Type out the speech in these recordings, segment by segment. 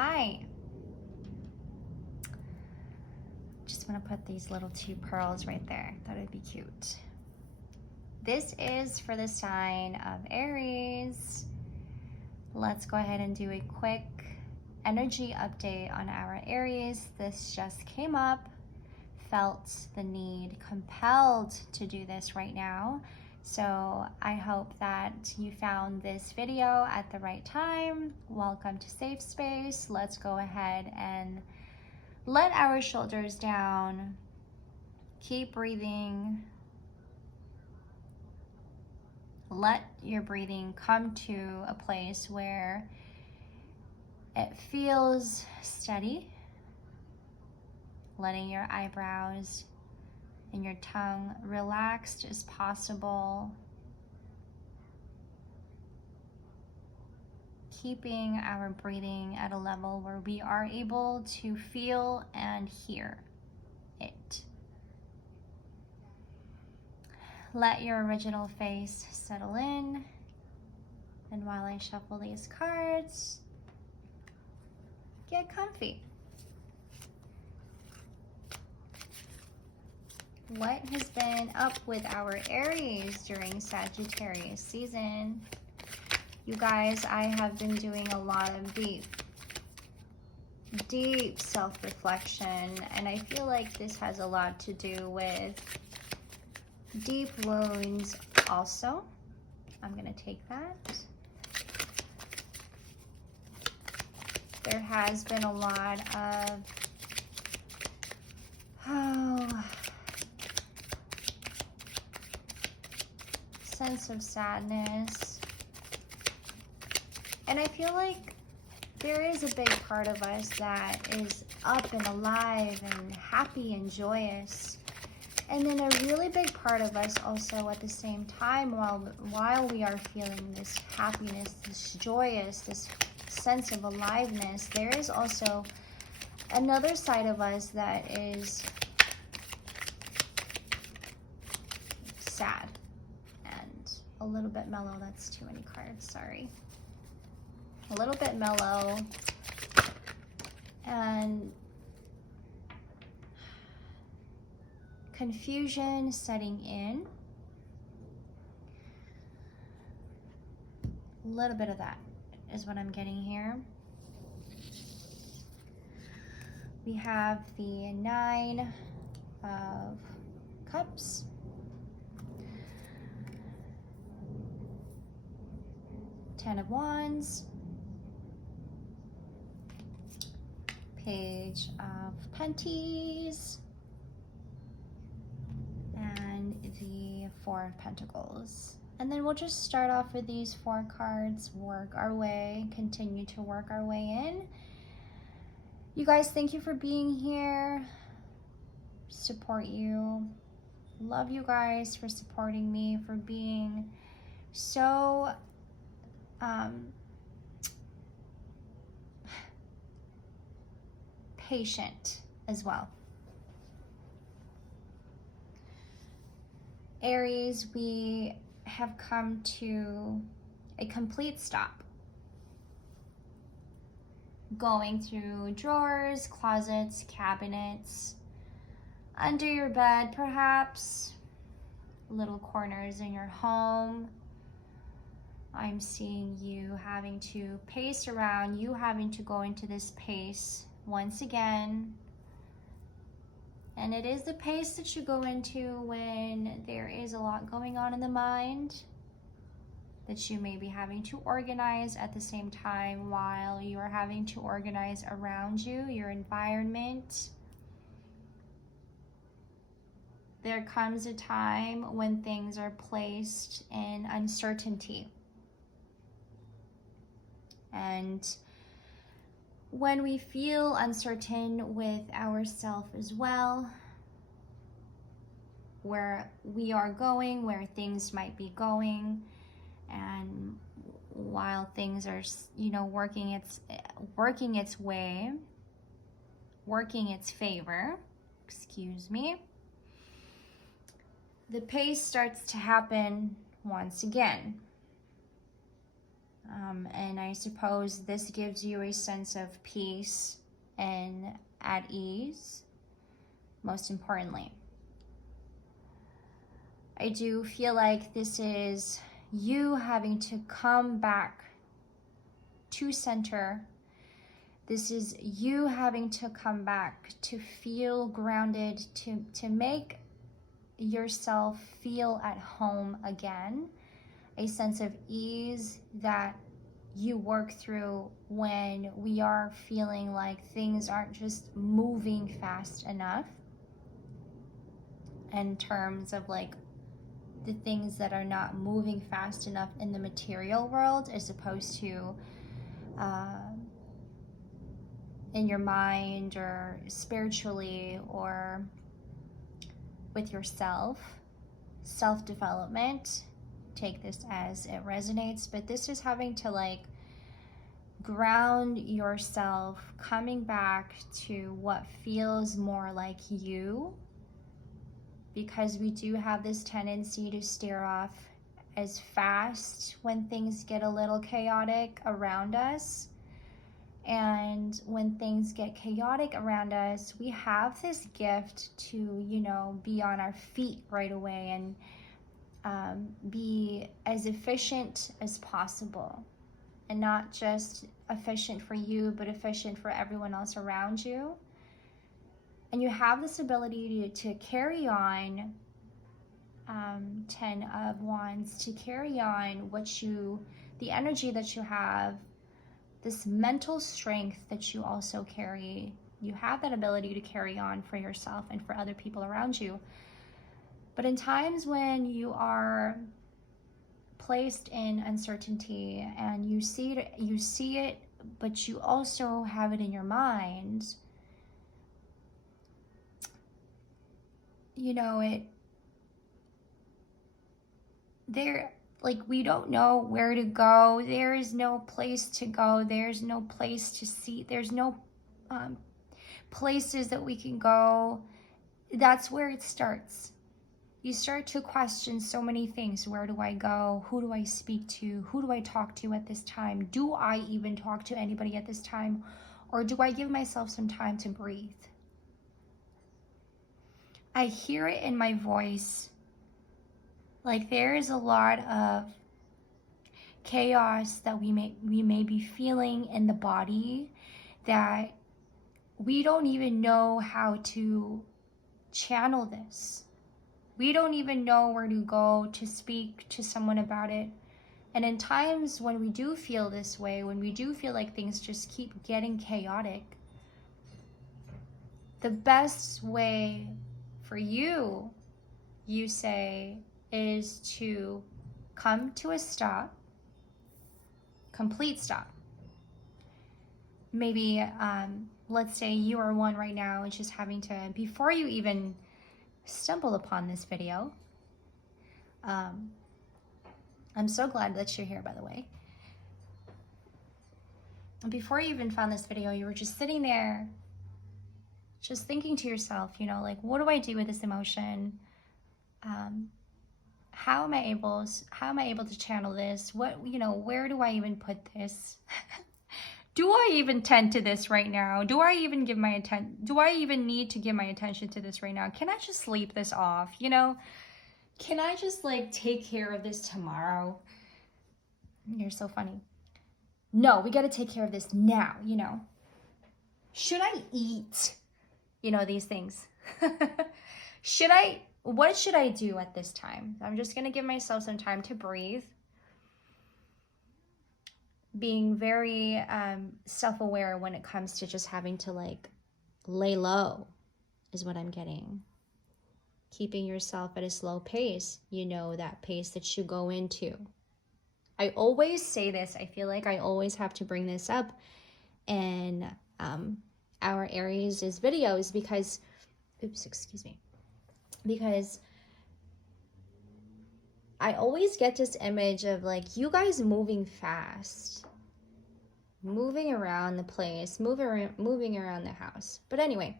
Hi. Just want to put these little 2 pearls right there. That would be cute. This is for the sign of Aries. Let's go ahead and do a quick energy update on our Aries. This just came up. Felt the need, compelled to do this right now. So I hope that you found this video at the right time. Welcome to Safe Space. Let's go ahead and let our shoulders down. Keep breathing. Let your breathing come to a place where it feels steady. Letting your eyebrows and your tongue relaxed as possible. Keeping our breathing at a level where we are able to feel and hear it. Let your original face settle in. And while I shuffle these cards, get comfy. What has been up with our Aries during Sagittarius season? You guys, I have been doing a lot of deep self-reflection, and I feel like this has a lot to do with deep wounds also. I'm going to take that. There has been a lot of sense of sadness, and I feel like there is a big part of us that is up and alive and happy and joyous, and then a really big part of us also at the same time, while we are feeling this happiness, this joyous, this sense of aliveness, there is also another side of us that is sad and a little bit mellow. That's too many cards, sorry. A little bit mellow and confusion setting in. A little bit of that is what I'm getting here. We have the 9 of Cups. Ten of Wands. Page of Pentacles. And the 4 of Pentacles. And then we'll just start off with these 4 cards, work our way, continue to work our way in. You guys, thank you for being here. Support you. Love you guys for supporting me, for being so patient as well. Aries, we have come to a complete stop. Going through drawers, closets, cabinets, under your bed perhaps, little corners in your home. I'm seeing you having to pace around, you having to go into this pace once again. And it is the pace that you go into when there is a lot going on in the mind that you may be having to organize at the same time while you are having to organize around you, your environment. There comes a time when things are placed in uncertainty. And when we feel uncertain with ourselves as well, where we are going, where things might be going, and while things are, working its way, working its favor, the pace starts to happen once again. And I suppose this gives you a sense of peace and at ease, most importantly. I do feel like this is you having to come back to center. This is you having to come back to feel grounded, to make yourself feel at home again, a sense of ease that you work through when we are feeling like things aren't just moving fast enough in terms of like the things that are not moving fast enough in the material world, as opposed to in your mind or spiritually or with yourself. Self-development, take this as it resonates, but this is having to like ground yourself, coming back to what feels more like you, because we do have this tendency to steer off as fast when things get a little chaotic around us. And when things get chaotic around us, we have this gift to, you know, be on our feet right away and be as efficient as possible. And not just efficient for you, but efficient for everyone else around you. And you have this ability to carry on, 10 of Wands, to carry on the energy that you have, this mental strength that you also carry. You have that ability to carry on for yourself and for other people around you. But in times when you are placed in uncertainty and you see it, but you also have it in your mind, you know, we don't know where to go. There is no place to go. There's no place to see. There's no places that we can go. That's where it starts. You start to question so many things. Where do I go? Who do I speak to? Who do I talk to at this time? Do I even talk to anybody at this time? Or do I give myself some time to breathe? I hear it in my voice. Like there is a lot of chaos that we may be feeling in the body that we don't even know how to channel this. We don't even know where to go to speak to someone about it. And in times when we do feel this way, when we do feel like things just keep getting chaotic, the best way for you say, is to come to a stop, complete stop. Maybe, let's say you are one right now and just having to, before you even stumble upon this video, I'm so glad that you're here, by the way. And before you even found this video, you were just sitting there, just thinking to yourself, you know, like, what do I do with this emotion? How am I able to channel this? What, you know, where do I even put this? Do I even tend to this right now? Do I even need to give my attention to this right now? Can I just sleep this off? You know, can I just like take care of this tomorrow? You're so funny. No, we got to take care of this now, you know. Should I eat? You know, these things. What should I do at this time? I'm just going to give myself some time to breathe. Being very self-aware when it comes to just having to like lay low is what I'm getting. Keeping yourself at a slow pace, you know, that pace that you go into. I always say this. I feel like I always have to bring this up in our Aries' videos because, because I always get this image of like you guys moving fast, moving around the place, moving around the house. But anyway,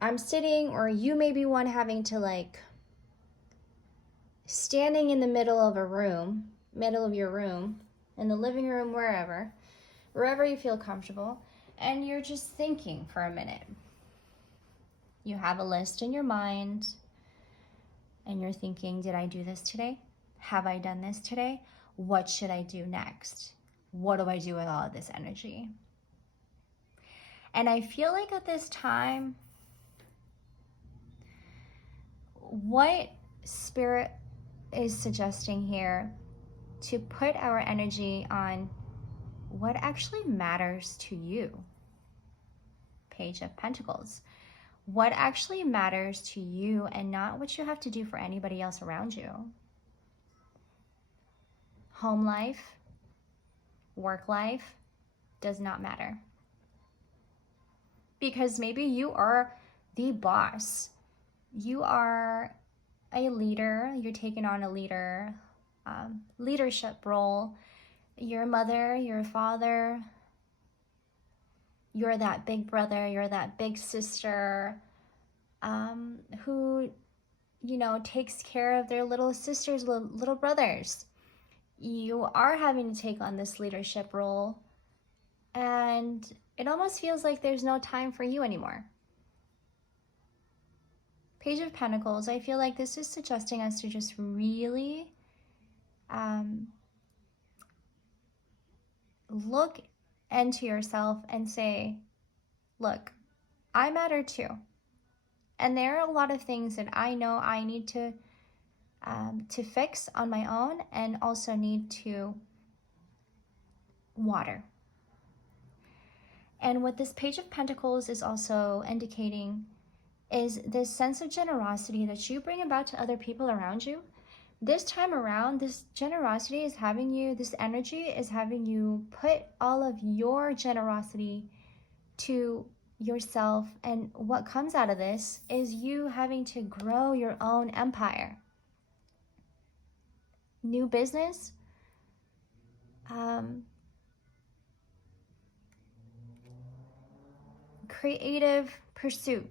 I'm sitting, or you may be one having to like standing in the middle of a room, middle of your room, in the living room, wherever you feel comfortable, and you're just thinking for a minute. You have a list in your mind, and you're thinking, did I do this today? Have I done this today? What should I do next? What do I do with all of this energy? And I feel like at this time, what Spirit is suggesting here to put our energy on what actually matters to you. Page of Pentacles. What actually matters to you and not what you have to do for anybody else around you. Home life, work life does not matter. Because maybe you are the boss. You are a leader. You're taking on a leadership role. You're a mother, you're a father. You're that big brother, you're that big sister who, takes care of their little sisters, little brothers. You are having to take on this leadership role, and it almost feels like there's no time for you anymore. Page of Pentacles, I feel like this is suggesting us to just really look into yourself and say, look, I matter too. And there are a lot of things that I know I need to fix on my own, and also need to water. And what this Page of Pentacles is also indicating is this sense of generosity that you bring about to other people around you. This time around, this generosity is having you, this energy is having you put all of your generosity to yourself. And what comes out of this is you having to grow your own empire. New business, creative pursuit.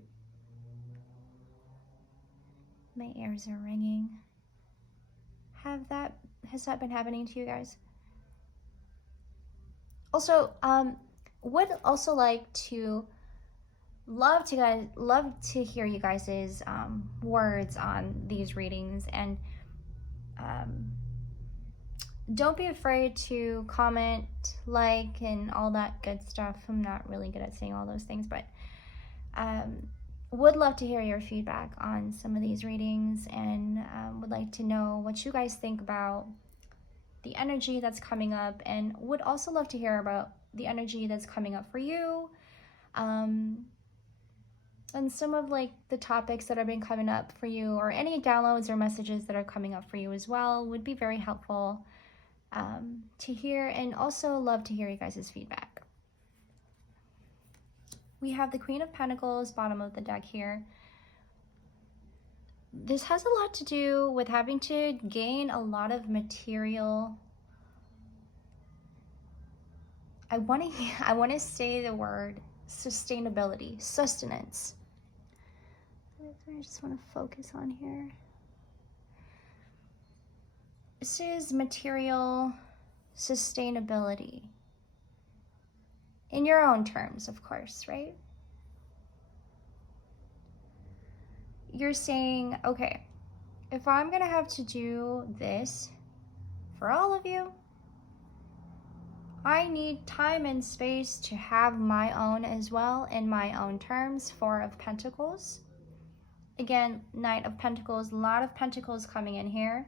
My ears are ringing. Has that been happening to you guys? Also, would also love to hear you guys' words on these readings, and don't be afraid to comment, like, and all that good stuff. I'm not really good at saying all those things, but would love to hear your feedback on some of these readings, and would like to know what you guys think about the energy that's coming up, and would also love to hear about the energy that's coming up for you, and some of the topics that have been coming up for you, or any downloads or messages that are coming up for you as well, would be very helpful to hear, and also love to hear you guys' feedback. We have the Queen of Pentacles, bottom of the deck here. This has a lot to do with having to gain a lot of material. I want to say the word sustainability, sustenance. I just want to focus on here. This is material sustainability. In your own terms, of course, right? You're saying, okay, if I'm going to have to do this for all of you, I need time and space to have my own as well, in my own terms. Four of Pentacles. Again, Knight of Pentacles, a lot of Pentacles coming in here.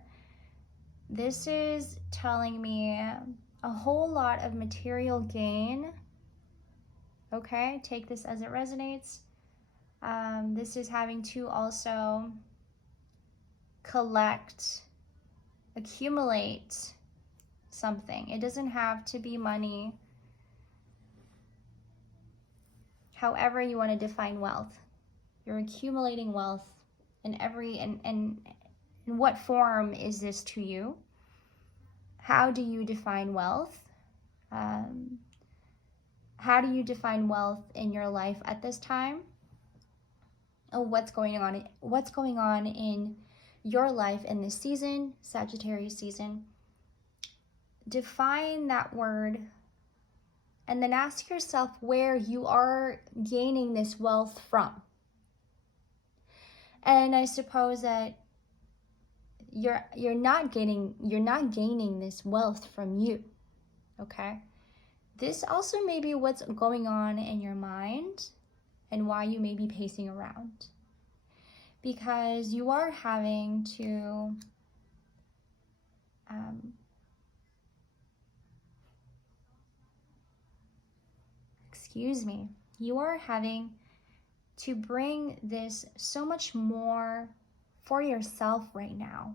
This is telling me a whole lot of material gain. Okay, take this as it resonates. This is having to also accumulate something. It doesn't have to be money. However you want to define wealth. You're accumulating wealth in in what form is this to you? How do you define wealth? How do you define wealth in your life at this time? What's going on in your life in this season, Sagittarius season? define that word, and then ask yourself where you are gaining this wealth from. And I suppose that you're not gaining this wealth from you. Okay? This also may be what's going on in your mind and why you may be pacing around. Because you are having to you are having to bring this so much more for yourself right now.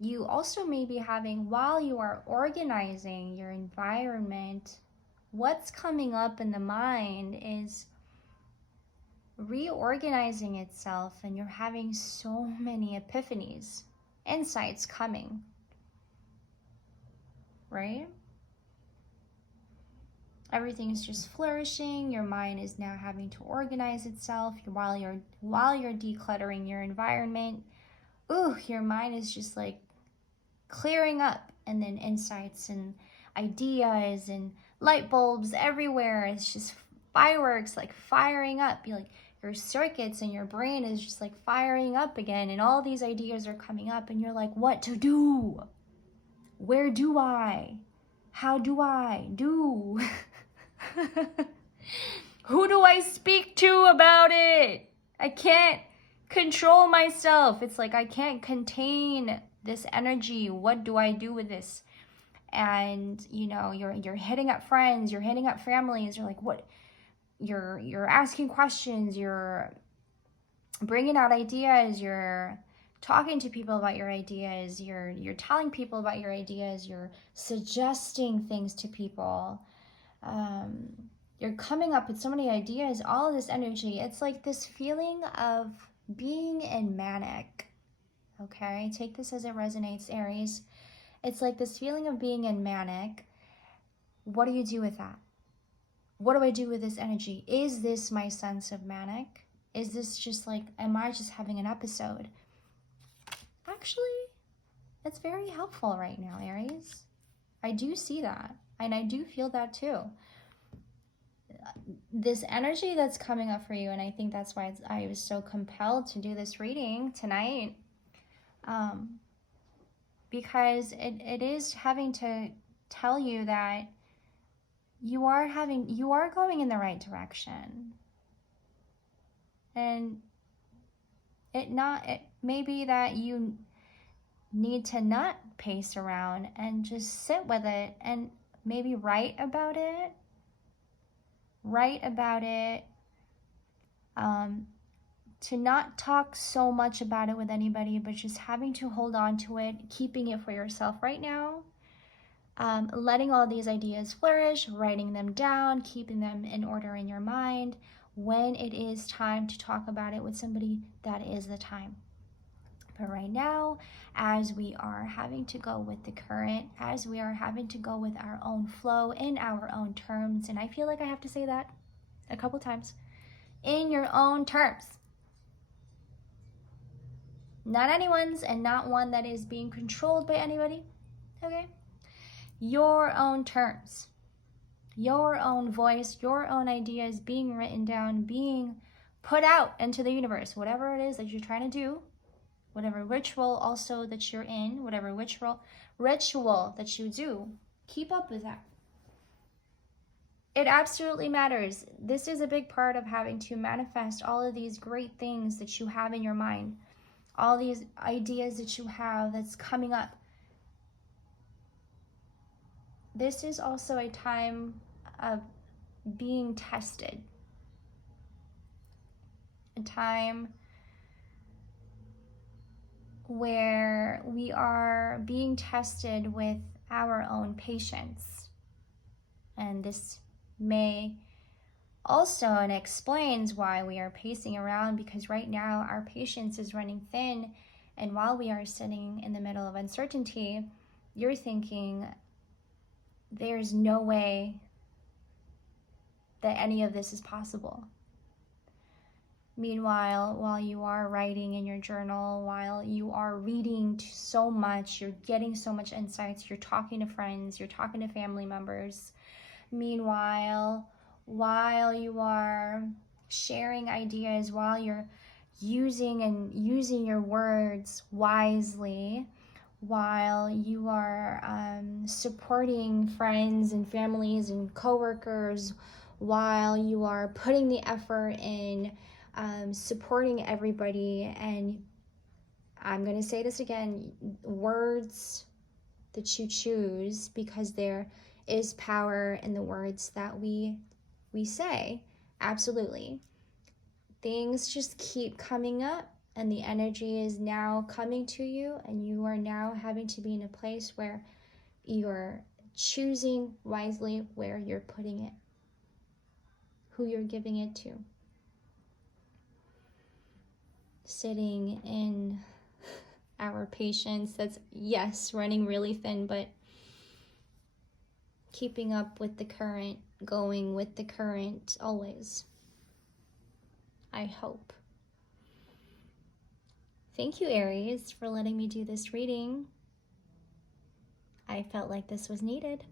You also may be having, while you are organizing your environment, what's coming up in the mind is reorganizing itself, and you're having so many epiphanies, insights coming, right? Everything's just flourishing. Your mind is now having to organize itself while you're decluttering your environment. Ooh, your mind is just like clearing up, and then insights and ideas and light bulbs everywhere. It's just fireworks like firing up. You're like, your circuits and your brain is just like firing up again, and all these ideas are coming up, and you're like, what to do? Where do I? How do I do? Who do I speak to about it? I can't control myself. It's like I can't contain this energy. What do I do with this? And you know, you're hitting up friends, you're hitting up families. You're like, what? You're asking questions. You're bringing out ideas. You're talking to people about your ideas. You're telling people about your ideas. You're suggesting things to people. You're coming up with so many ideas, all of this energy. It's like this feeling of being in manic. Okay, take this as it resonates, Aries. It's like this feeling of being in manic. What do you do with that? What do I do with this energy? Is this my sense of manic? Is this just like, am I just having an episode? Actually, it's very helpful right now, Aries. I do see that, and I do feel that too. This energy that's coming up for you, and I think that's why I was so compelled to do this reading tonight, because it is having to tell you that you are going in the right direction. And it may be that you need to not pace around and just sit with it, and maybe write about it. To not talk so much about it with anybody, but just having to hold on to it, keeping it for yourself right now. Letting all these ideas flourish, writing them down, keeping them in order in your mind. When it is time to talk about it with somebody, that is the time. But right now, as we are having to go with the current, as we are having to go with our own flow in our own terms, and I feel like I have to say that a couple times, in your own terms. Not anyone's, and not one that is being controlled by anybody, okay? Your own terms, your own voice, your own ideas being written down, being put out into the universe, whatever it is that you're trying to do, whatever ritual also that you're in, whatever ritual that you do, keep up with that. It absolutely matters. This is a big part of having to manifest all of these great things that you have in your mind, all these ideas that you have that's coming up. This is also a time of being tested. A time where we are being tested with our own patience. And this may also, and explains why we are pacing around, because right now our patience is running thin, and while we are sitting in the middle of uncertainty, you're thinking, there's no way that any of this is possible. Meanwhile, while you are writing in your journal, while you are reading so much, you're getting so much insights, you're talking to friends, you're talking to family members. Meanwhile, while you are sharing ideas, while you're using your words wisely, while you are supporting friends and families and coworkers, while you are putting the effort in supporting everybody. And I'm going to say this again, words that you choose, because there is power in the words that we say. Absolutely. Things just keep coming up, and the energy is now coming to you, and you are now having to be in a place where you're choosing wisely where you're putting it, who you're giving it to. Sitting in our patience, that's, yes, running really thin, but keeping up with the current, going with the current always. I hope. Thank you, Aries, for letting me do this reading. I felt like this was needed.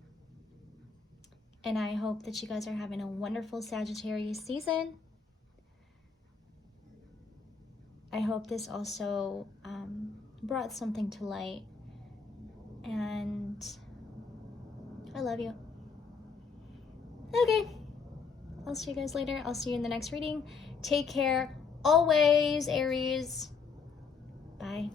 And I hope that you guys are having a wonderful Sagittarius season. I hope this also brought something to light. And I love you. Okay. I'll see you guys later. I'll see you in the next reading. Take care always, Aries. Bye.